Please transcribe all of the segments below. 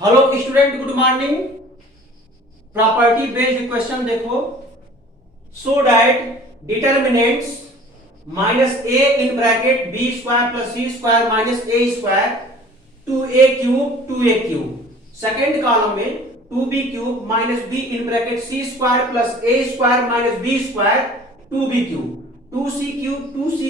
Hello student, good morning. Property based question देखो। So that determinants minus A in bracket B square plus C square minus A square to A cube second column में two B cube minus B in bracket C square plus A square minus B square to B cube to C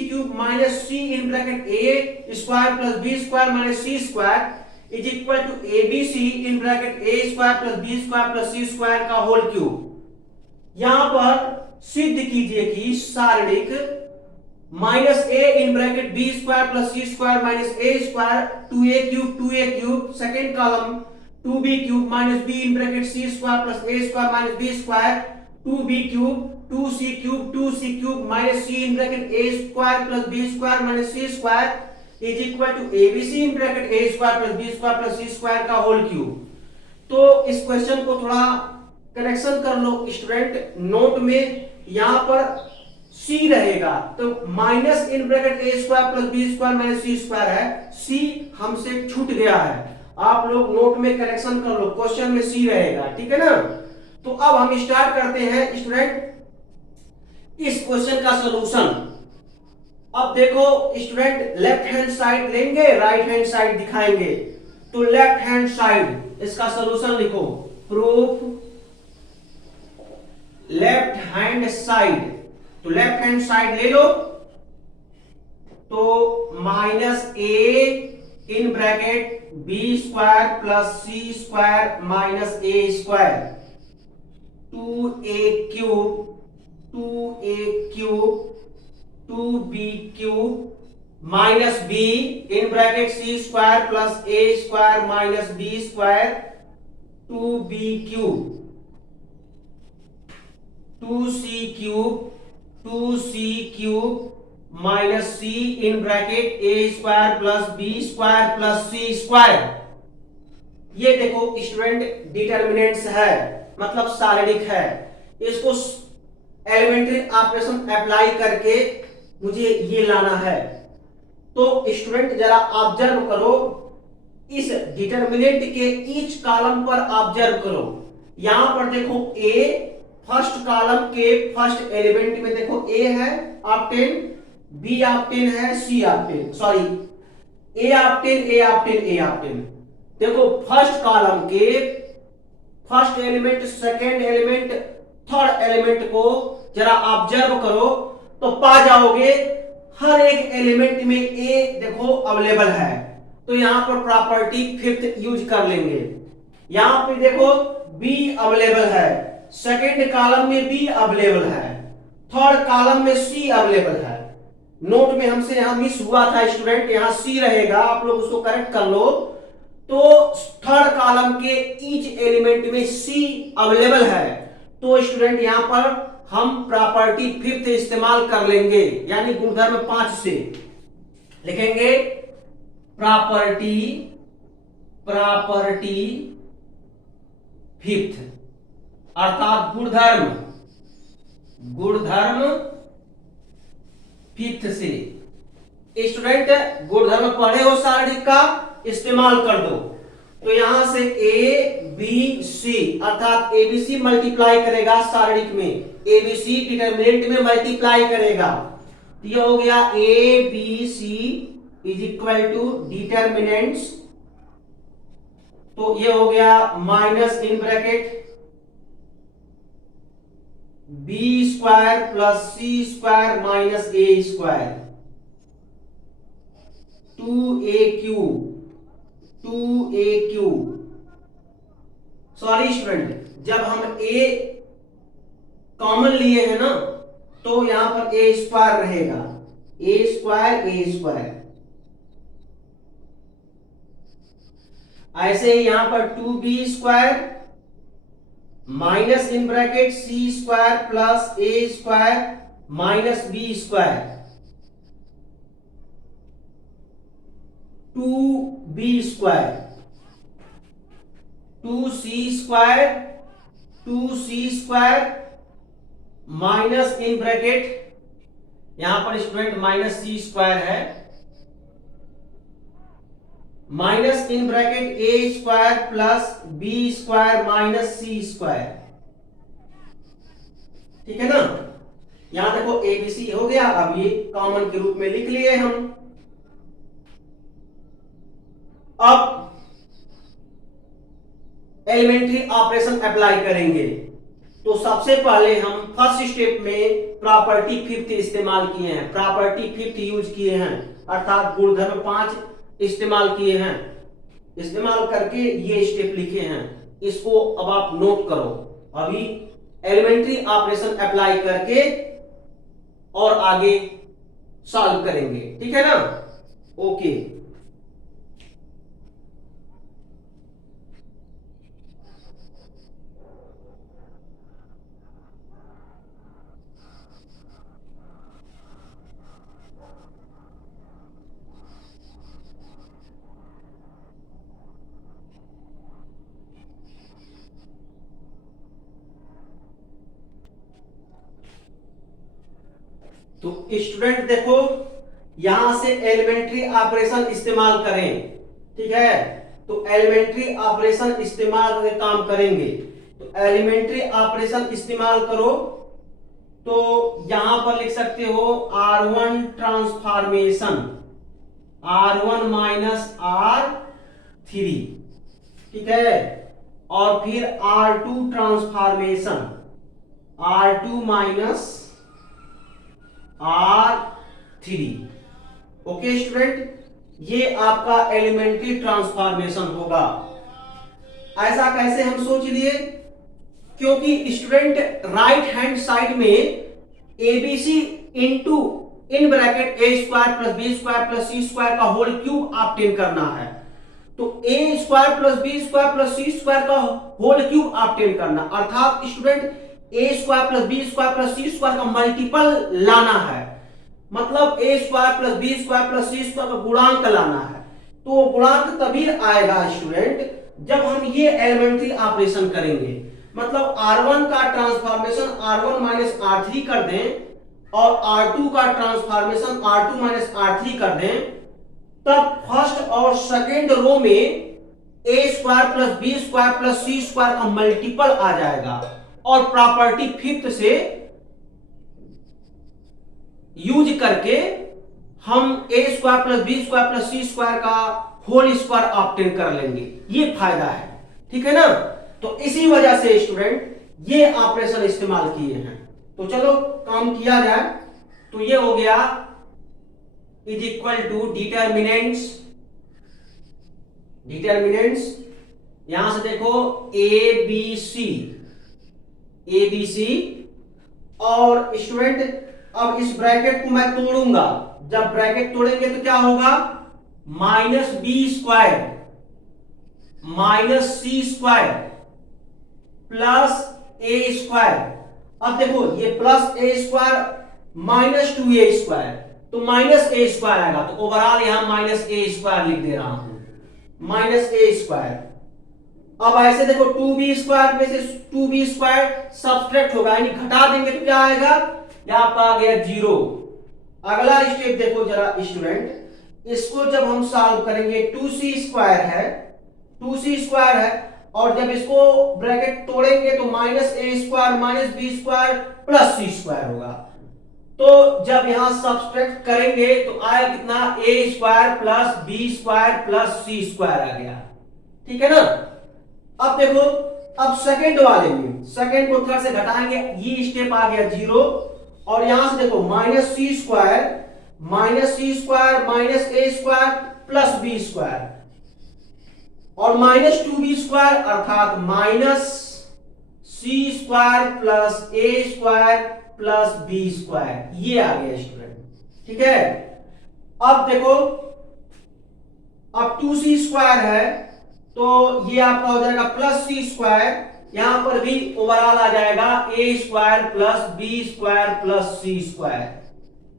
cube minus C in bracket A square plus B square minus C square is equal to ABC in bracket A square plus B square plus C square का whole cube. यहां पर सिद्ध कीजिए कि सारणिक minus A in bracket B square plus C square minus A square to A cube second column two B cube minus B in bracket C square plus A square minus B square to B cube to C cube minus C in bracket A square plus B square minus C square is equal to ABC in bracket A square plus B square plus C square का whole cube. तो इस question को थोड़ा connection कर लो student. Note में यहां पर C रहेगा तो minus in bracket A square plus B square minus C square है, सी हमसे छूट गया है। आप लोग नोट में कनेक्शन कर लो, क्वेश्चन में सी रहेगा, ठीक है ना। तो अब हम स्टार्ट करते हैं स्टूडेंट इस क्वेश्चन का सॉल्यूशन। अब देखो स्टूडेंट, लेफ्ट हैंड साइड लेंगे, राइट हैंड साइड दिखाएंगे। तो लेफ्ट हैंड साइड इसका सॉल्यूशन लिखो, प्रूफ लेफ्ट हैंड साइड। तो लेफ्ट हैंड साइड ले लो। तो minus A in bracket B square plus C square minus A square to A cube to B cube minus B in bracket C square plus A square minus B square to B cube to C cube minus C in bracket A square plus B square plus C square. ये देखो student determinants है, मतलब सारणिक है। इसको elementary operation apply करके मुझे ये लाना है। तो स्टूडेंट जरा ऑब्जर्व करो, इस डिटर्मिनेंट के ईच कॉलम पर ऑब्जर्व करो। यहां पर देखो ए, फर्स्ट कॉलम के फर्स्ट एलिमेंट में देखो ए है ऑक्टेन, बी ऑक्टेन है, सी ऑक्टेन, सॉरी ए ऑक्टेन। देखो फर्स्ट कॉलम के first element, second element, third element को जरा ऑब्जर्व करो तो पा जाओगे हर एक एलिमेंट में ए देखो अवेलेबल है। तो यहां पर प्रॉपर्टी फिफ्थ यूज कर लेंगे। यहां पे देखो बी अवेलेबल है, सेकेंड कॉलम में बी अवेलेबल है, थर्ड कॉलम में सी अवेलेबल है। नोट में हमसे यहां मिस हुआ था स्टूडेंट, यहां सी रहेगा, आप लोग उसको करेक्ट कर लो। तो थर्ड कॉलम के ईच एलिमेंट में सी अवेलेबल है। तो स्टूडेंट यहां पर हम प्रॉपर्टी फिफ्थ इस्तेमाल कर लेंगे, यानी गुणधर्म 5 से लिखेंगे प्रॉपर्टी फिफ्थ, अर्थात गुणधर्म फिफ्थ से। स्टूडेंट गुणधर्म पढ़े हो सारणिक का, इस्तेमाल कर दो। तो यहां से ए बी सी अर्थात एबीसी मल्टीप्लाई करेगा सारणिक में, एबीसी डिटर्मिनेंट में मल्टीप्लाई करेगा। तो ये हो गया A B C is equal to determinants. तो ये हो गया minus in bracket B square plus C square minus A square to A cube. Sorry student, जब हम ए कॉमन लिए हैं ना तो यहां पर ए स्क्वायर रहेगा, ए स्क्वायर। ऐसे ही यहां पर two B square minus in bracket C square plus A square minus B square to B square two C square minus in bracket, यहां पर स्टूडेंट माइनस सी स्क्वायर है minus in bracket A square plus B square minus C square. ठीक है ना, यहां देखो A B C हो गया। अब ये कॉमन के रूप में लिख लिए हम। अब एलिमेंट्री ऑपरेशन अप्लाई करेंगे। तो सबसे पहले हम फर्स्ट स्टेप में प्रॉपर्टी फिफ्थ इस्तेमाल किए हैं, प्रॉपर्टी फिफ्थ यूज किए हैं, अर्थात गुणधर्म 5 इस्तेमाल किए हैं। इस्तेमाल करके ये स्टेप लिखे हैं, इसको अब आप नोट करो। अभी एलिमेंट्री ऑपरेशन अप्लाई करके और आगे सॉल्व करेंगे। ठीक है ना, ओके। तो स्टूडेंट देखो, यहां से एलिमेंट्री ऑपरेशन इस्तेमाल करें। ठीक है, तो एलिमेंट्री ऑपरेशन इस्तेमाल करके काम करेंगे। तो एलिमेंट्री ऑपरेशन इस्तेमाल करो, तो यहां पर लिख सकते हो R1 transformation R1 minus R3। ठीक है, और फिर R2 transformation R2 minus R3। Okay student, ये आपका एलिमेंट्री ट्रांसफॉर्मेशन होगा। ऐसा कैसे हम सोच लिए, क्योंकि स्टूडेंट राइट हैंड साइड में ABC into in bracket A square plus B square plus C square का होल क्यूब ऑब्टेन करना है। तो ए square plus B square plus सी स्क्वायर का होल क्यूब ऑब्टेन करना, अर्थात student A square plus B square plus C square का multiple लाना है। मतलब A square plus B square plus C square का गुणांक लाना है। तो गुणांक तभी आएगा स्टूडेंट जब हम ये एलिमेंट्री ऑपरेशन करेंगे। मतलब R1 का ट्रांसफॉर्मेशन R1 माइनस R3 कर दें और R2 का ट्रांसफॉर्मेशन R2 माइनस R3 कर दें, तब फर्स्ट और सेकेंड रो में ए square plus B square plus सी स्क्वायर का मल्टीपल आ जाएगा। और प्रॉपर्टी फिफ्थ से यूज करके हम A square plus B square plus C square का होल स्क्वायर ऑब्टेन कर लेंगे। ये फायदा है। ठीक है ना, तो इसी वजह से स्टूडेंट ये ऑपरेशन इस्तेमाल किए हैं। तो चलो काम किया जाए। तो ये हो गया is equal to determinants. Determinants यहां से देखो ए बी सी, और स्टूडेंट अब इस ब्रैकेट को मैं तोड़ूंगा। जब ब्रैकेट तोड़ेंगे तो क्या होगा, minus B square minus C square plus A square. अब देखो ये plus A square minus 2a square, तो माइनस ए स्क्वायर आएगा। तो ओवरऑल यहां माइनस ए स्क्वायर लिख दे रहा हूं, माइनस ए स्क्वायर। अब ऐसे देखो 2b स्क्वायर में से 2b स्क्वायर सब्ट्रैक्ट होगा, यानी घटा देंगे तो क्या आएगा, यहां पर आ गया 0। अगला स्टेप देखो जरा स्टूडेंट, इसको जब हम सॉल्व करेंगे 2c स्क्वायर है, 2c स्क्वायर है, और जब इसको ब्रैकेट तोड़ेंगे तो माइनस ए square minus B square plus सी स्क्वायर होगा। तो जब यहां सब्ट्रैक्ट करेंगे तो आया कितना, A square plus B square plus C square आ गया। ठीक है ना। अब देखो, अब सेकंड वाले में सेकंड को थर्ड से घटाएंगे, ये स्टेप आ गया 0, और यहां से देखो माइनस सी स्क्वायर माइनस ए स्क्वायर प्लस बी स्क्वायर और माइनस 2b स्क्वायर, अर्थात minus C square plus A square plus B square, ये आ गया स्टूडेंट। ठीक है। अब देखो, अब 2c स्क्वायर है तो ये आपका हो जाएगा प्लस सी स्क्वायर, यहां पर भी ओवरऑल आ जाएगा a square plus B square plus C square.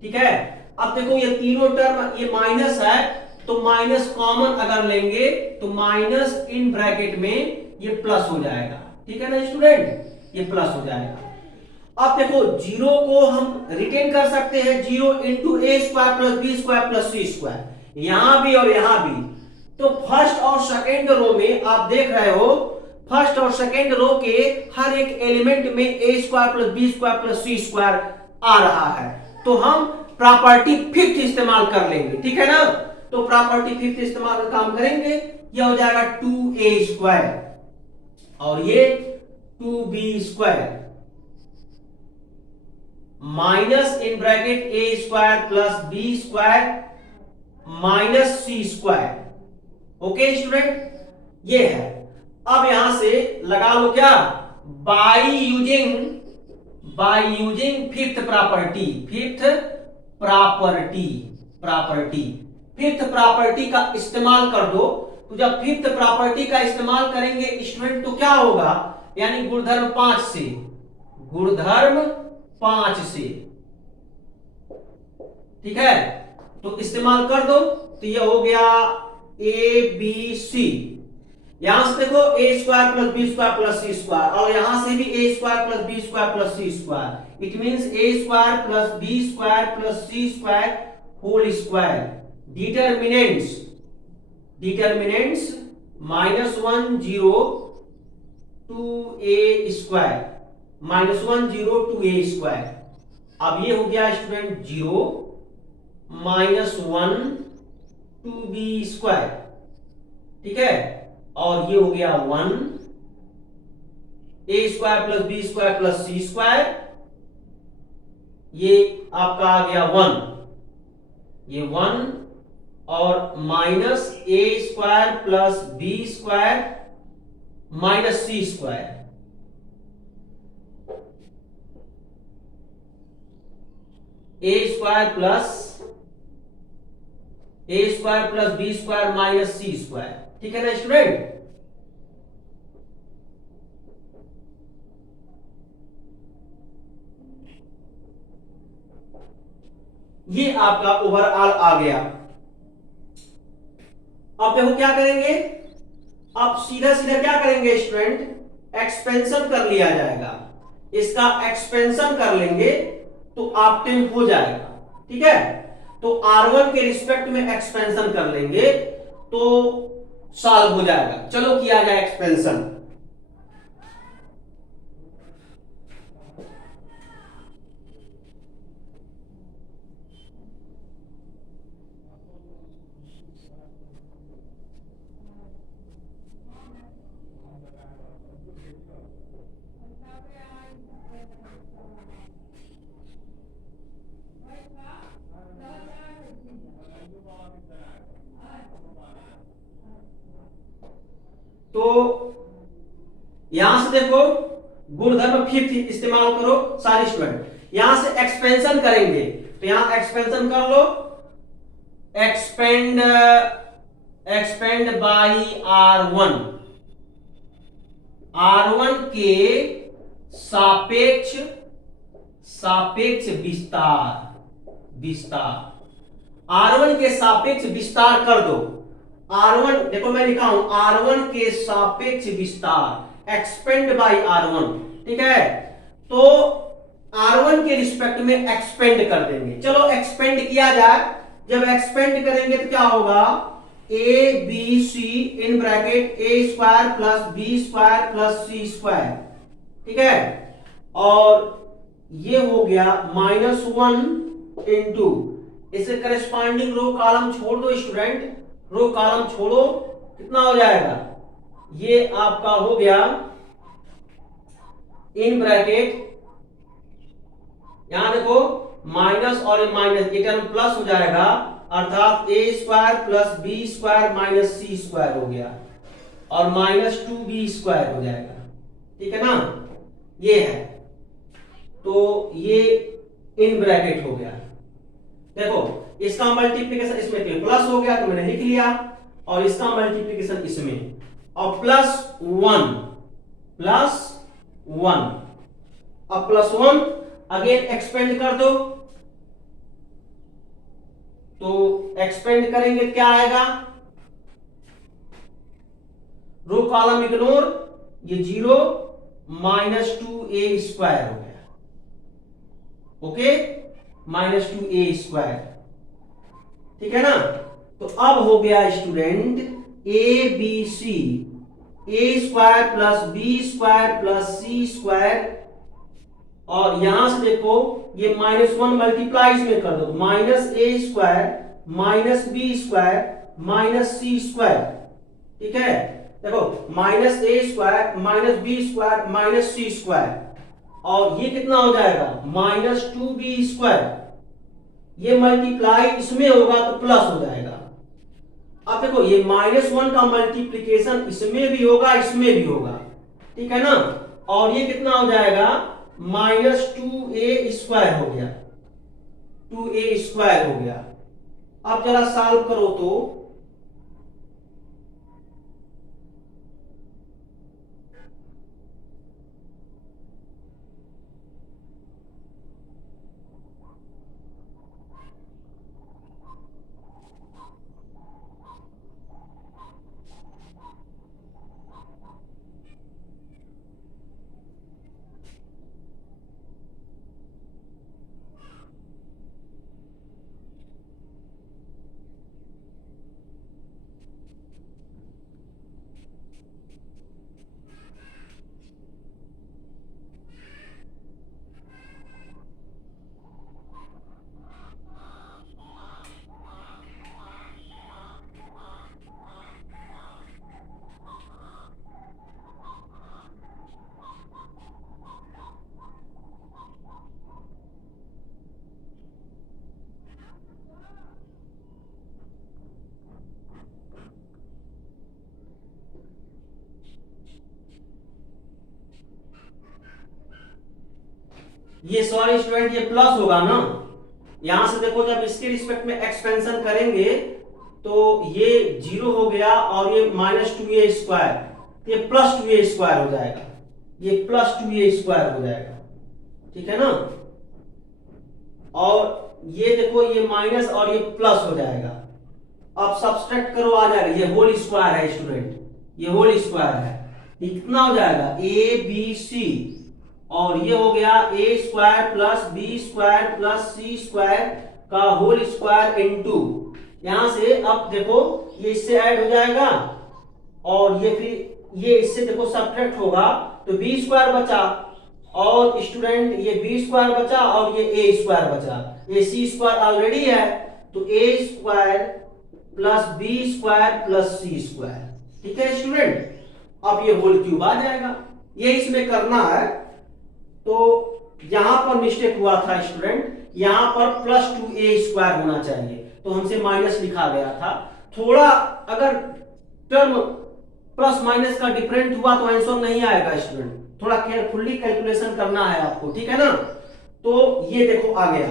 ठीक है। अब देखो ये तीनों टर्म ये माइनस है, तो माइनस कॉमन अगर लेंगे तो माइनस इन ब्रैकेट में ये प्लस हो जाएगा। ठीक है ना स्टूडेंट, ये प्लस हो जाएगा। अब देखो 0 को हम रिटेन कर सकते हैं, 0 into a square plus B square plus C square, यहां भी और यहां भी। तो फर्स्ट और सेकेंड रो में आप देख रहे हो, फर्स्ट और सेकेंड रो के हर एक एलिमेंट में ए square plus B square plus सी स्क्वायर आ रहा है। तो हम प्रॉपर्टी फिफ्थ इस्तेमाल कर लेंगे, ठीक है ना। तो प्रॉपर्टी फिफ्थ इस्तेमाल काम करेंगे, यह हो जाएगा 2a स्क्वायर और ये 2b square minus in bracket a square plus b square minus C square. Okay student, ये है। अब यहां से लगा लो क्या, by using fifth property, fifth property का इस्तेमाल कर दो। तो जब फिफ्थ प्रॉपर्टी का इस्तेमाल करेंगे स्टूडेंट तो क्या होगा, यानी गुणधर्म 5 से, ठीक है। तो इस्तेमाल कर दो, तो ये हो गया ए बी सी। यहां से देखो a square plus B square plus C square, और यहां से भी a square plus B square plus C square. It means a square plus B square plus C square whole square. Determinants -1 0 2a square, -1 0 2a square. अब ये हो गया student 0 -1 2b square, ठीक है। और ये हो गया 1 a square plus B square plus C square, ये आपका आ गया 1, ये 1 और minus a square plus B square minus C square. a square plus B square minus C square, ठीक है ना स्टूडेंट। ये आपका ओवरऑल आ गया। अब देखो क्या करेंगे, अब सीधा क्या करेंगे स्टूडेंट, एक्सपेंशन कर लिया जाएगा। इसका एक्सपेंशन कर लेंगे तो ऑप्टेन हो जाएगा, ठीक है। तो R1 के रिस्पेक्ट में एक्सपेंशन कर लेंगे तो सॉल्व हो जाएगा। चलो किया जाए एक्सपेंशन। तो यहां से देखो गुणधर्म फिफ्थ इस्तेमाल करो सारे स्टूडेंट। यहां से एक्सपेंशन करेंगे तो यहां एक्सपेंशन कर लो, एक्सपेंड बाई R1 के सापेक्ष विस्तार R1 के सापेक्ष विस्तार कर दो। R1 देखो मैं लिखा हूं R1 के सापेक्ष विस्तार, एक्सपेंड बाई R1, ठीक है। तो R1 के रिस्पेक्ट में एक्सपेंड कर देंगे। चलो एक्सपेंड किया जाए। जब एक्सपेंड करेंगे तो क्या होगा, A B C in bracket A square plus B square plus C square, ठीक है। और ये हो गया -1 इंटू, इसे करेस्पॉन्डिंग रो कॉलम छोड़ दो स्टूडेंट, रो कॉलम छोड़ो, कितना हो जाएगा, ये आपका हो गया इन ब्रैकेट, यहां देखो माइनस और माइनस, ये टर्म प्लस हो जाएगा, अर्थात a square plus B square minus C square हो गया और -2b स्क्वायर हो जाएगा, ठीक है ना। ये है, तो ये इन ब्रैकेट हो गया। देखो इसका मल्टीप्लिकेशन इसमें प्लस हो गया तो मैंने लिख लिया, और इसका मल्टीप्लिकेशन इसमें, और +1 अब +1 अगेन एक्सपेंड कर दो। तो एक्सपेंड करेंगे क्या आएगा, रो कॉलम इग्नोर, ये 0 -2a स्क्वायर हो गया, ओके, -2a स्क्वायर, ठीक है ना। तो अब हो गया student A B C, A square plus B square plus C square, और यहां से देखो ये -1 मल्टीप्लाई इसमें कर दो, माइनस ए square minus B square minus सी स्क्वायर। ठीक है, देखो माइनस ए square minus B square minus सी स्क्वायर, और ये कितना हो जाएगा -2b स्क्वायर। ये मल्टीप्लाई इसमें होगा तो प्लस हो जाएगा। अब देखो ये -1 का मल्टीप्लीकेशन इसमें भी होगा इसमें भी होगा, ठीक है ना, और ये कितना हो जाएगा -2a स्क्वायर हो गया, 2a स्क्वायर हो गया। अब जरा सॉल्व करो तो ये सॉरी स्टूडेंट ये प्लस होगा ना, यहां से देखो जब इसके रिस्पेक्ट में एक्सपेंशन करेंगे तो ये 0 हो गया और ये -2a स्क्वायर, ये +2a स्क्वायर हो जाएगा, ये +2a स्क्वायर हो जाएगा, ठीक है ना, और ये देखो ये माइनस और ये प्लस हो जाएगा। अब सब्सट्रैक्ट करो आ जाएगा, ये होल स्क्वायर है स्टूडेंट, ये होल स्क्वायर है, ये कितना हो जाएगा ए बी सी, और ये हो गया a square plus B square plus C square का होल स्क्वायर इनटू, यहां से अब देखो ये इससे ऐड हो जाएगा और ये फिर ये इससे देखो सब्ट्रैक्ट होगा तो बी स्क्वायर बचा, और स्टूडेंट ये बी स्क्वायर बचा और ये ए स्क्वायर बचा, ये सी स्क्वायर ऑलरेडी है तो ए square plus B square plus सी स्क्वायर, ठीक है स्टूडेंट। अब ये होल क्यूब आ जाएगा, ये इसमें करना है। तो यहां पर मिस्टेक हुआ था स्टूडेंट, यहां पर +2a स्क्वायर होना चाहिए तो हमसे माइनस लिखा गया था। थोड़ा अगर टर्म प्लस माइनस का डिफरेंट हुआ तो आंसर नहीं आएगा स्टूडेंट, थोड़ा केयरफुली कैलकुलेशन करना है आपको, ठीक है ना। तो ये देखो आ गया,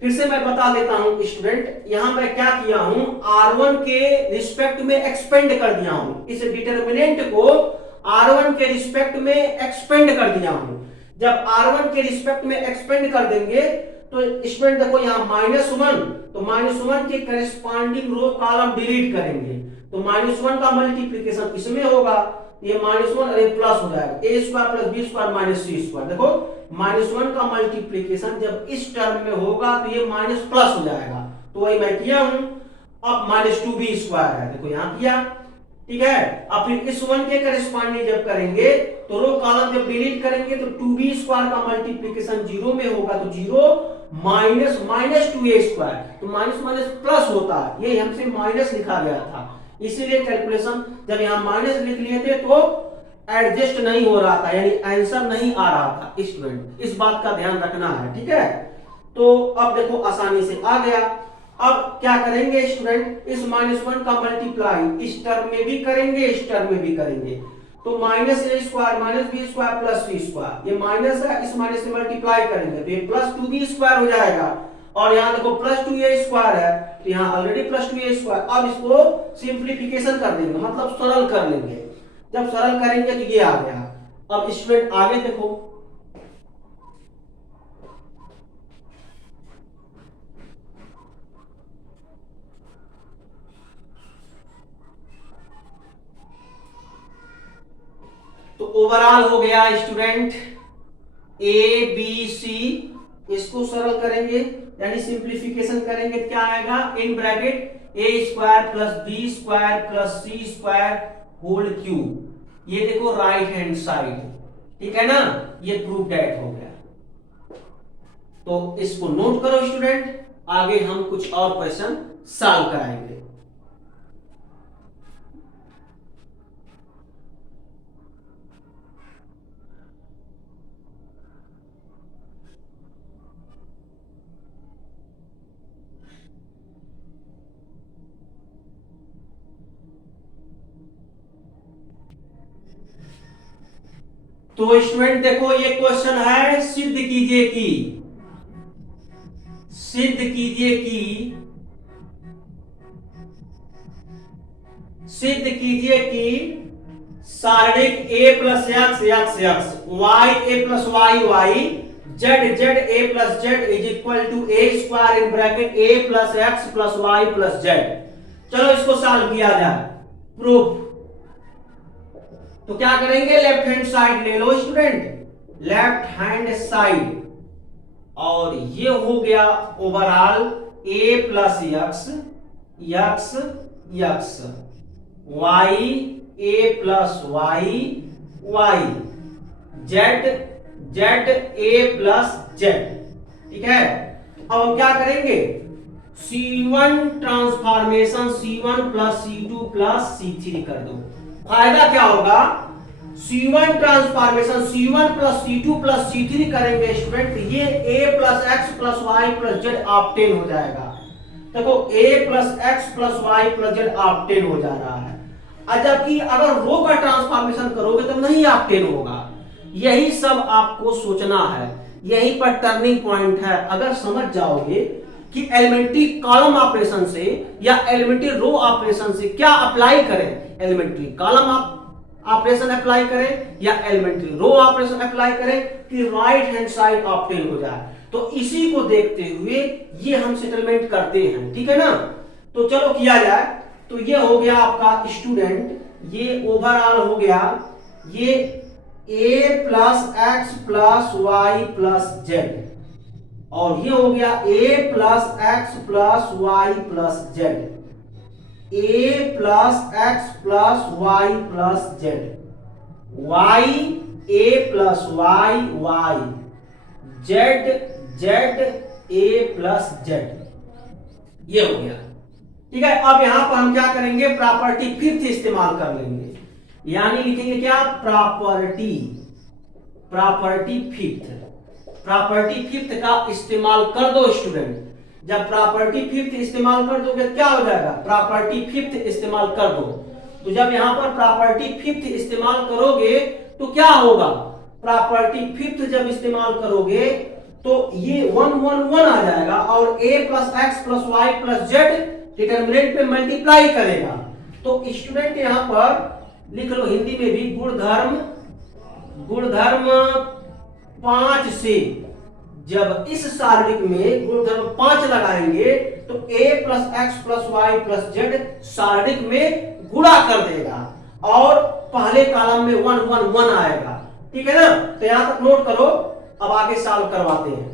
फिर से मैं बता देता हूं स्टूडेंट, यहां मैं क्या किया हूं R1 के रिस्पेक्ट में एक्सपेंड कर दिया हूं, इस डिटरमिनेंट को R1 के रिस्पेक्ट में एक्सपेंड कर दिया हूं। जब R1 के रिस्पेक्ट में एक्सपेंड कर देंगे तो स्टूडेंट देखो यहां -1, तो -1 के करेस्पॉन्डिंग रो कॉलम डिलीट करेंगे तो -1 का मल्टीप्लिकेशन इसमें होगा, ये -1 अरे प्लस हो जाएगा, a square plus B square minus C square, देखो -1 का मल्टीप्लिकेशन जब इस टर्म में होगा तो ये माइनस प्लस हो जाएगा, तो वही मैं किया हूं। अब -2b स्क्वायर है, देखो यहां किया, ठीक है। अब फिर इस 1 के करेस्पॉन्डिंग जब करेंगे तो रो कॉलम जब डिलीट करेंगे तो 2b स्क्वायर का मल्टीप्लिकेशन 0 में होगा तो 0 माइनस -2a स्क्वायर, तो माइनस माइनस प्लस होता है, ये हमसे माइनस लिखा गया था, इसीलिए कैलकुलेशन जब यहां माइनस लिख लिए थे तो एडजस्ट नहीं हो रहा था, यानी आंसर नहीं आ रहा था स्टूडेंट, इस बात का ध्यान रखना है, ठीक है। तो अब देखो आसानी से आ गया। अब क्या करेंगे स्टूडेंट, इस -1 का मल्टीप्लाई इस टर्म में भी करेंगे इस टर्म में भी करेंगे, तो -a square minus B square plus C square, ये माइनस है, इस माइनस से मल्टीप्लाई करेंगे तो ये +2b स्क्वायर हो जाएगा, और यहां देखो +2a स्क्वायर है तो यहां ऑलरेडी +2a स्क्वायर, अब इसको सिंप्लीफिकेशन कर देंगे, मतलब सरल कर लेंगे, जब सरल करेंगे तो ये आ गया। अब स्टूडेंट आगे देखो, तो ओवरऑल हो गया स्टूडेंट ए बी सी, इसको सरल करेंगे यानी सिंप्लीफिकेशन करेंगे क्या आएगा, in bracket A square plus B square plus C square whole cube. ये देखो राइट हैंड साइड, ठीक है ना, ये प्रूफ डेट हो गया। तो इसको नोट करो स्टूडेंट, आगे हम कुछ और क्वेश्चन सॉल्व कराएंगे। तो स्टूडेंट देखो ये क्वेश्चन है, सिद्ध कीजिए कि सारणिक a plus X X X Y A plus Y Y Z Z A plus Z is equal to A square in bracket A plus x plus Y plus Z. चलो इसको solve किया जाए। Proof, तो क्या करेंगे, left hand side ले लो student, left hand side, और ये हो गया overall a plus X X X Y A plus Y Y Z Z A plus Z, ठीक है। अब हम क्या करेंगे, C1 transformation C1 plus C2 plus C3 कर दो। फायदा क्या होगा, C1 transformation C1 plus C2 plus C3 करेंगे स्टूडेंट, ये a plus x plus Y plus Z obtain हो जाएगा। देखो a plus x plus Y plus Z obtain हो जा रहा है, जबकि अगर रो का ट्रांसफॉर्मेशन करोगे तो नहीं ऑब्टेन होगा। यही सब आपको सोचना है, यहीं पर टर्निंग पॉइंट है। अगर समझ जाओगे कि एलिमेंट्री कॉलम ऑपरेशन से या एलिमेंट्री रो ऑपरेशन से क्या अप्लाई करें, एलिमेंट्री कॉलम ऑपरेशन अप्लाई करें या एलिमेंट्री रो ऑपरेशन अप्लाई करें कि राइट हैंड साइड ऑब्टेन हो जाए, तो इसी को देखते हुए ये हम सेटलमेंट करते हैं, ठीक है ना। तो चलो किया जाए। तो ये हो गया आपका स्टूडेंट, ये ओवरऑल हो गया ये a plus x plus Y plus Z, और ये हो गया a plus x plus Y plus Z, a plus x plus Y plus Z, y a plus Y Y Z Z a plus Z, ये हो गया, ठीक है। अब यहां पर हम क्या करेंगे, प्रॉपर्टी फिफ्थ इस्तेमाल कर लेंगे, यानी लिखेंगे क्या, प्रॉपर्टी फिफ्थ का इस्तेमाल कर दो स्टूडेंट। जब प्रॉपर्टी फिफ्थ इस्तेमाल कर दोगे क्या हो जाएगा, प्रॉपर्टी फिफ्थ इस्तेमाल कर दो। तो जब यहां पर प्रॉपर्टी फिफ्थ इस्तेमाल करोगे तो क्या होगा, प्रॉपर्टी फिफ्थ जब इस्तेमाल करोगे तो ये 1 1 1 आ जाएगा, और a plus x plus Y plus Z determinant पे मल्टीप्लाई करेगा। तो स्टूडेंट यहां पर लिख लो हिंदी में भी, गुणधर्म 5 से जब इस सारणिक में गुणधर्म 5 लगाएंगे तो a plus x plus Y plus z सारणिक में गुणा कर देगा, और पहले कॉलम में 1 1 1 आएगा, ठीक है ना। तो यहां तक नोट करो, अब आगे सॉल्व करवाते हैं।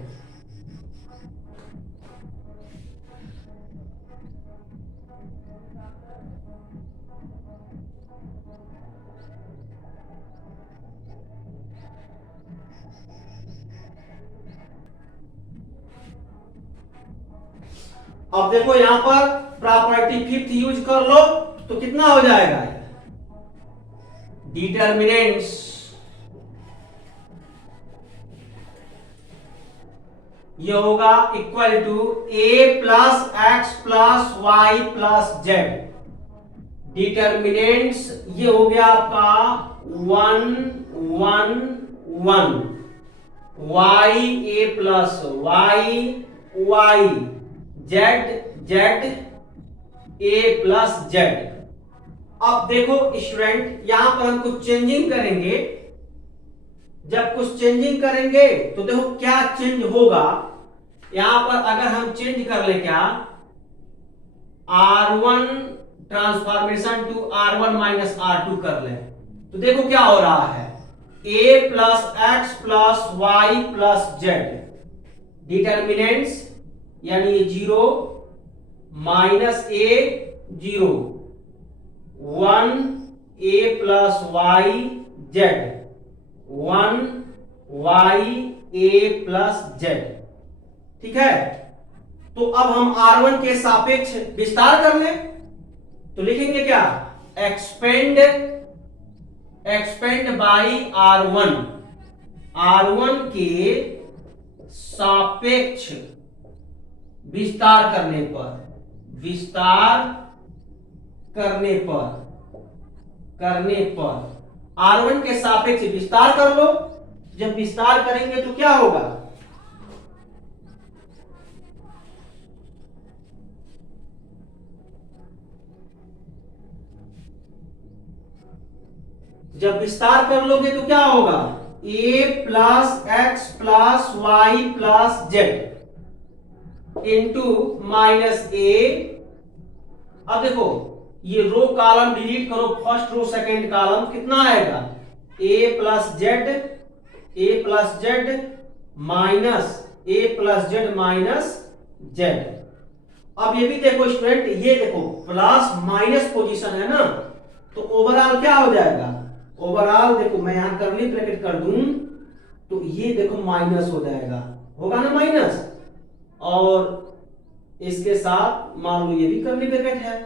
अब देखो यहां पर प्रॉपर्टी फिफ्थ यूज कर लो तो कितना हो जाएगा, डिटर्मिनेंट्स ये होगा equal to a plus x plus Y plus Z, determinants ये हो गया आपका 1 1 1 y a plus Y Y Z Z a plus Z. अब देखो स्टूडेंट यहां पर हम कुछ चेंजिंग करेंगे, जब कुछ चेंजिंग करेंगे तो देखो क्या चेंज होगा। यहां पर अगर हम चेंज कर ले क्या, R1 transformation to R1 minus R2 कर ले, तो देखो क्या हो रहा है, a plus x plus Y plus Z, determinants यानी ये 0 minus A 0, 1 a plus Y Z, 1 y a plus Z. ठीक है, तो अब हम R1 के सापेक्ष विस्तार कर लें तो लिखेंगे क्या, एक्सपेंड बाई R1, R1 के सापेक्ष विस्तार करने पर R1 के सापेक्ष विस्तार कर लो। जब विस्तार करेंगे तो क्या होगा, जब विस्तार कर लोगे तो क्या होगा, a plus x plus Y plus Z into minus a. अब देखो ये रो कॉलम डिलीट करो, फर्स्ट रो सेकंड कॉलम कितना आएगा, a plus z minus z. अब ये भी देखो स्टूडेंट, ये देखो प्लस माइनस पोजीशन है ना, तो ओवरऑल क्या हो जाएगा, ओवरऑल देखो मैं यहां कर्ली ब्रैकेट कर दूं तो ये देखो माइनस हो जाएगा, होगा ना माइनस, और इसके साथ मान लो ये भी कर्ली ब्रैकेट है।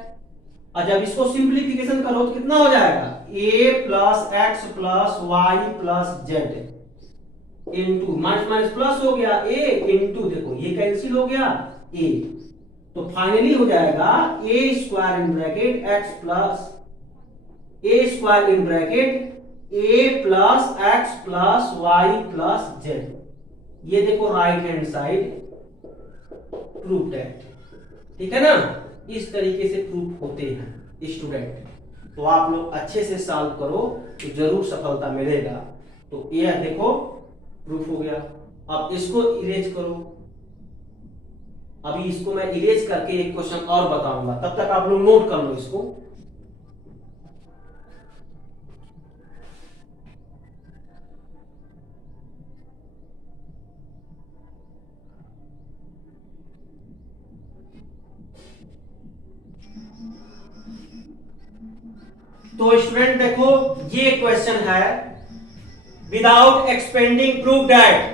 और जब इसको सिंप्लीफिकेशन करो तो कितना हो जाएगा, a plus x plus Y plus Z into minus minus plus हो गया a इंटू देखो ये कैंसिल हो गया a, तो फाइनली हो जाएगा a square in bracket X plus a square in bracket a plus x plus Y plus Z. ये देखो right hand side proof that. ठीक है ना, इस तरीके से प्रूफ होते हैं स्टूडेंट। तो आप लोग अच्छे से सॉल्व करो तो जरूर सफलता मिलेगा। तो यह देखो प्रूफ हो गया। अब इसको इरेज करो, अभी इसको मैं इरेज करके एक क्वेश्चन और बताऊंगा, तब तक आप लोग नोट कर लो इसको। तो स्टूडेंट देखो ये क्वेश्चन है, without expanding prove that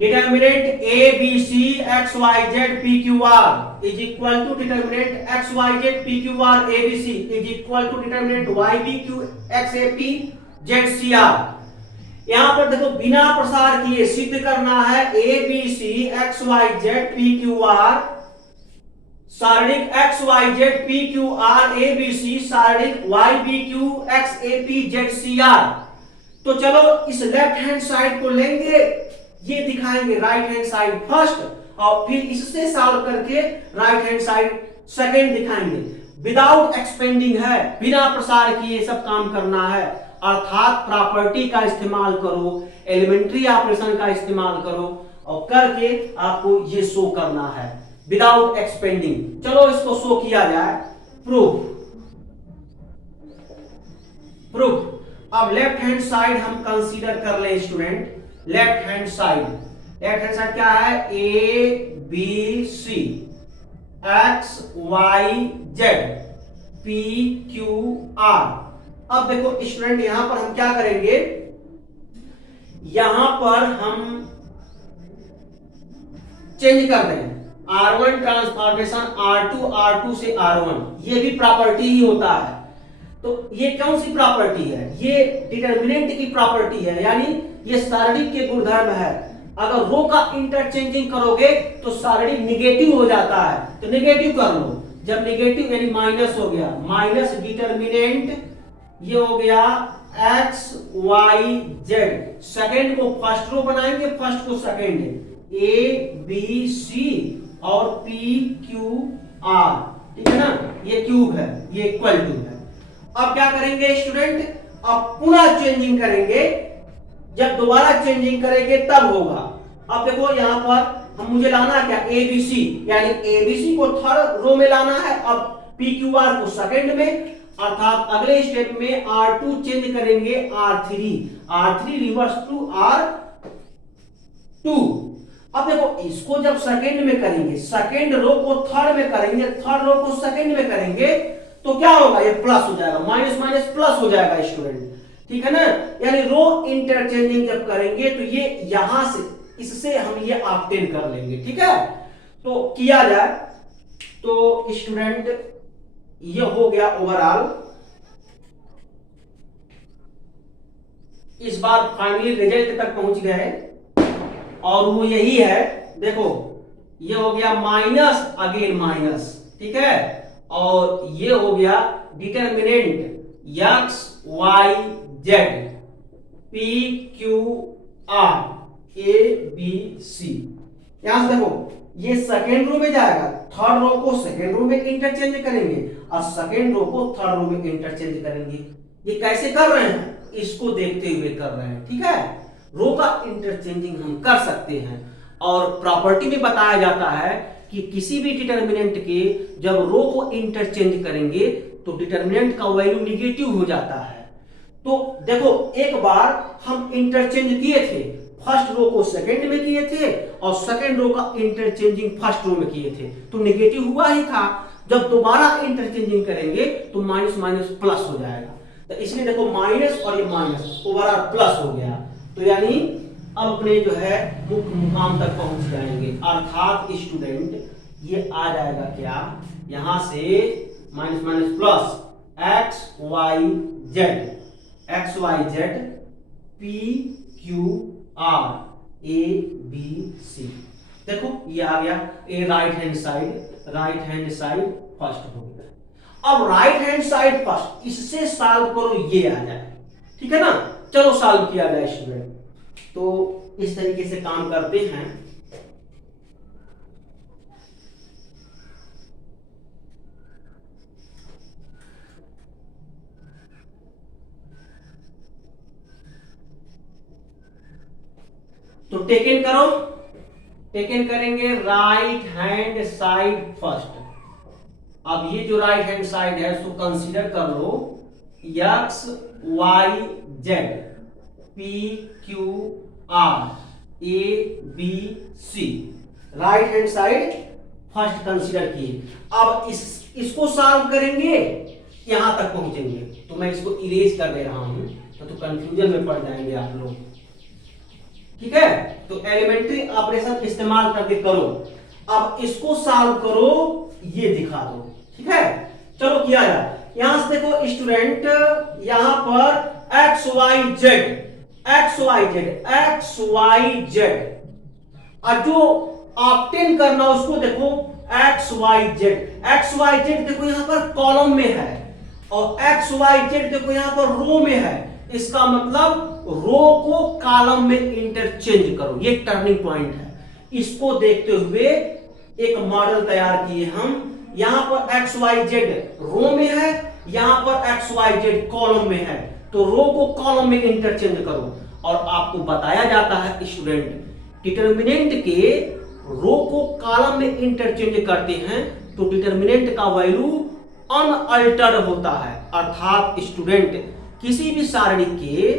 determinant a B C x Y Z P Q r is equal to determinant x Y Z P Q R A B C is equal to determinant y B Q x A P Z C r. यहां पर देखो बिना प्रसार किए सिद्ध करना है A B C x Y Z P Q r शारीरिक x Y Z P Q R A B C शारीरिक Y B Q x A P Z C R. तो चलो इस लेफ्ट हैंड साइड को लेंगे, ये दिखाएंगे राइट हैंड साइड फर्स्ट और फिर इससे सॉल्व करके राइट हैंड साइड सेकंड दिखाएंगे। विदाउट एक्सपेंडिंग है, बिना प्रसार किए सब काम करना है, अर्थात प्रॉपर्टी का इस्तेमाल करो, एलिमेंट्री ऑपरेशन का इस्तेमाल करो और करके आपको ये शो करना है विदाउट एक्सपेंडिंग। चलो इसको शो किया जाए, प्रूफ। अब लेफ्ट हैंड साइड हम कंसीडर कर ले स्टूडेंट, लेफ्ट हैंड साइड क्या है, A B C x Y Z P Q R. अब देखो स्टूडेंट यहां पर हम क्या करेंगे, यहां पर हम चेंज कर रहे हैं R1 ट्रांसफॉर्मेशन R2 से R1, ये भी प्रॉपर्टी ही होता है। तो ये कौन सी प्रॉपर्टी है, ये डिटर्मिनेंट की प्रॉपर्टी है, यानी ये शारीरिक के गुणधर्म है। अगर रो का इंटरचेंजिंग करोगे तो शारीरिक निगेटिव हो जाता है, तो निगेटिव कर लो। जब निगेटिव यानी माइनस हो गया, माइनस डिटर्मिनेंट ये हो गया एक्स वाई जेड, सेकेंड को फर्स्ट रो बनाएंगे, फर्स्ट को सेकेंड, ए बी सी और पी क्यू आर। ठीक है ना, ये क्यूब है, ये इक्वल टू है। अब क्या करेंगे स्टूडेंट, अब पुनः चेंजिंग करेंगे, जब दोबारा चेंजिंग करेंगे तब होगा। अब देखो यहां पर हम मुझे लाना क्या, एबीसी, यानी एबीसी को थर्ड रो में लाना है, अब पी क्यू आर को सेकंड में, अर्थात अगले स्टेप में R2 चेंज करेंगे R3 रिवर्स टू R2। अब देखो इसको जब सेकंड में करेंगे, सेकंड रो को थर्ड में करेंगे, थर्ड रो को सेकंड में करेंगे, तो क्या होगा, ये प्लस हो जाएगा, माइनस माइनस प्लस हो जाएगा स्टूडेंट, ठीक है ना। यानी रो इंटरचेंजिंग जब करेंगे तो ये यहां से इससे हम ये ऑब्टेन कर लेंगे, ठीक है। तो किया जाए तो स्टूडेंट ये हो गया ओवरऑल। इस बार फाइनली रिजल्ट तक पहुंच गए और वो यही है, देखो ये हो गया माइनस अगेन माइनस, ठीक है, और ये हो गया determinant X Y Z P Q R A B C. यहां से देखो ये सेकेंड रो में जाएगा, थर्ड रो को सेकेंड रो में इंटरचेंज करेंगे और सेकेंड रो को थर्ड रो में इंटरचेंज करेंगे। ये कैसे कर रहे हैं, इसको देखते हुए कर रहे हैं, ठीक है। रो का इंटरचेंजिंग हम कर सकते हैं और प्रॉपर्टी में बताया जाता है कि किसी भी डिटरमिनेंट के जब रो को इंटरचेंज करेंगे तो डिटरमिनेंट का वैल्यू निगेटिव हो जाता है। तो देखो एक बार हम इंटरचेंज किए थे, फर्स्ट रो को सेकंड में किए थे और सेकंड रो का इंटरचेंजिंग फर्स्ट रो में किए थे, तो निगेटिव हुआ ही था। जब दोबारा इंटरचेंजिंग करेंगे तो माइनस माइनस प्लस हो जाएगा, तो इसलिए देखो माइनस और ये माइनस ओवरऑल प्लस हो गया। तो यानी अब अपने जो है मुख्य मुकाम तक पहुंच जाएंगे, अर्थात स्टूडेंट ये आ जाएगा क्या, यहां से minus minus plus X Y Z P Q R A B C. देखो ये आ गया, a right hand side first हो गया। अब राइट हैंड साइड फर्स्ट, इससे सॉल्व करो ये आ जाए, ठीक है ना। चलो सॉल्व किया जाए स्टूडेंट। तो इस तरीके से काम करते हैं। तो टेकन करो, टेकन करेंगे राइट हैंड साइड फर्स्ट। अब ये जो राइट हैंड साइड है उसको कंसीडर कर लो x Y Z P Q R A B c, right hand side first consider किए। अब इसको सॉल्व करेंगे, यहां तक पहुंचेंगे, तो मैं इसको इरेज कर दे रहा हूं, तो कंफ्यूजन में पड़ जाएंगे आप लोग, ठीक है। तो एलिमेंट्री ऑपरेशन इस्तेमाल करके करो। अब इसको सॉल्व करो, ये दिखा दो, ठीक है। चलो किया जाए। यहां से देखो स्टूडेंट, यहां पर एक्स वाई जेड और जो ऑब्टेन करना उसको देखो एक्स वाई जेड देखो यहां पर कॉलम में है और एक्स वाई जेड देखो यहां पर रो में है। इसका मतलब रो को कॉलम में इंटरचेंज करो, ये टर्निंग पॉइंट है। इसको देखते हुए एक मॉडल तैयार किए हम। यहां पर एक्स वाई जेड रो में है, यहां पर एक्स वाई जेड कॉलम में है, तो रो को कॉलम में इंटरचेंज करो। और आपको बताया जाता है स्टूडेंट डिटरमिनेंट के रो को कॉलम में इंटरचेंज करते हैं तो डिटरमिनेंट का वैल्यू अनअल्टर्ड होता है। अर्थात स्टूडेंट किसी भी सारणी के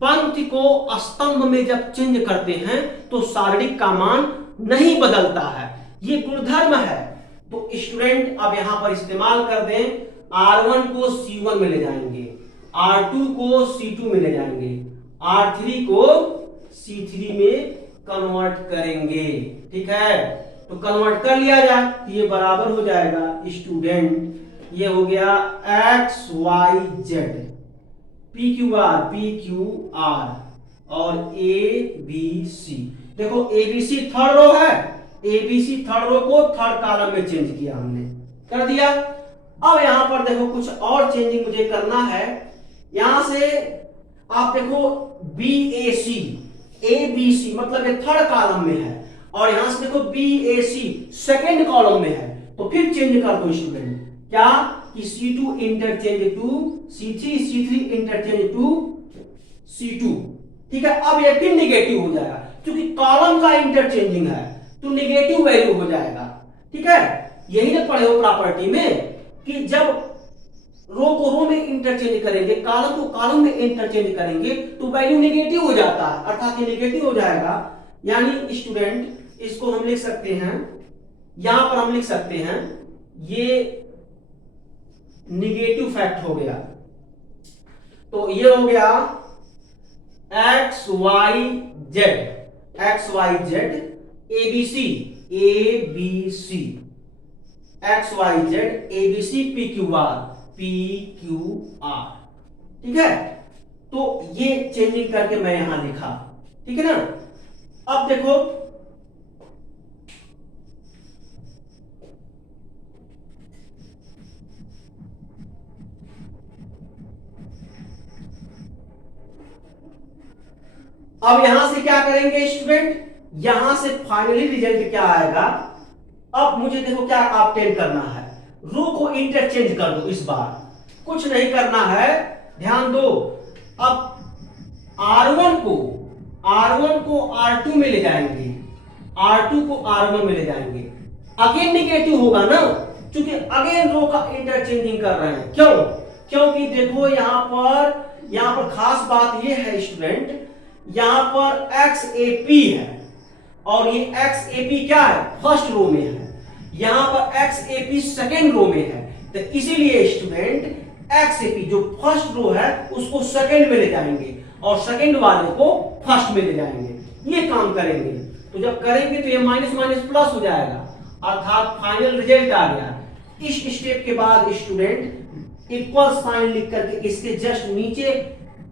पंक्ति को स्तंभ में जब चेंज करते हैं तो सारणी का मान नहीं बदलता है, ये गुणधर्म है। तो स्टूडेंट अब यहां पर इस्तेमाल कर दें, R1 को C1 में ले जाएंगे, R2 को C2 में ले जाएंगे, R3 को C3 में कन्वर्ट करेंगे, ठीक है। तो कन्वर्ट कर लिया जाए तो ये बराबर हो जाएगा स्टूडेंट, ये हो गया X Y Z P Q R और ए बी सी। देखो A B C third row है, A B C third row को थर्ड कॉलम में चेंज किया हमने, कर दिया। अब यहां पर देखो कुछ और चेंजिंग मुझे करना है। यहां से आप देखो बी ए सी मतलब ये थर्ड कॉलम में है और यहां से देखो बी ए सी सेकेंड कॉलम में है, तो फिर चेंज कर दो स्टूडेंट, क्या कि C2 interchange to C3 interchange to C2, ठीक है। अब ये फिर निगेटिव हो जाएगा क्योंकि कॉलम का इंटरचेंजिंग है तो निगेटिव वैल्यू हो जाएगा, ठीक है। यही ना पढ़े हो प्रॉपर्टी में कि जब रो को रो में इंटरचेंज करेंगे, कॉलम को कॉलम में इंटरचेंज करेंगे तो वैल्यू निगेटिव हो जाता है, अर्थात ये निगेटिव हो जाएगा। यानी स्टूडेंट इसको हम लिख सकते हैं, यहां पर हम लिख सकते हैं ये निगेटिव फैक्ट हो गया। तो ये हो गया X Y Z A B C X Y Z A B C P Q R. ठीक है, तो ये चेंजिंग करके मैं यहां लिखा। ठीक है ना। अब देखो अब यहां से क्या करेंगे स्टूडेंट, यहां से फाइनली रिजल्ट क्या आएगा। अब मुझे देखो क्या ऑब्टेन करना है, रो को इंटरचेंज कर दो। इस बार कुछ नहीं करना है, ध्यान दो। अब R1 को R2 में ले जाएंगे, R2 को R1 में ले जाएंगे। अगेन निगेटिव होगा ना, क्योंकि अगेन रो का इंटरचेंजिंग कर रहे हैं। क्यों? क्योंकि देखो यहां पर खास बात यह है स्टूडेंट, यहां पर XAP है और ये XAP क्या है, फर्स्ट रो में है। यहां पर XAP सेकेंड रो में है, तो इसीलिए स्टूडेंट XAP जो फर्स्ट रो है उसको सेकेंड में ले जाएंगे और सेकेंड वाले को फर्स्ट में ले जाएंगे। ये काम करेंगे। तो जब करेंगे तो ये माइनस माइनस प्लस हो जाएगा, अर्थात फाइनल रिजल्ट आ गया। इस स्टेप के बाद स्टूडेंट इक्वल साइन लिख करके इसके जस्ट नीचे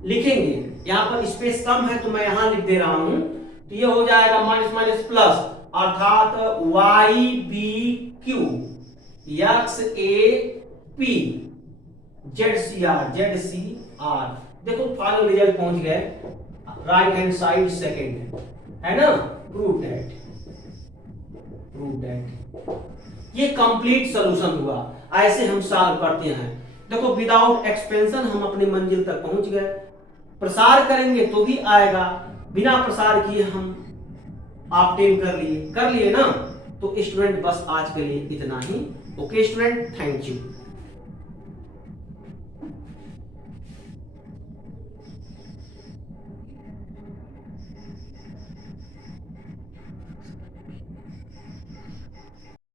लिखेंगे। यहां पर स्पेस कम है तो मैं यहां लिख दे रहा हूं, तो ये हो जाएगा माइनस माइनस प्लस, अर्थात Y B Q x A P Z C R. देखो फाइनल रिजल्ट पहुंच गए, राइट हैंड साइड सेकेंड है ना। प्रूव दैट ये कंप्लीट सॉल्यूशन हुआ। ऐसे हम सॉल्व करते हैं। देखो विदाउट एक्सपेंशन हम अपनी मंजिल तक पहुंच गए। प्रसार करेंगे तो भी आएगा, बिना प्रसार किए हम ऑब्टेन कर लिए ना। तो स्टूडेंट बस आज के लिए इतना ही। Okay student, thank you.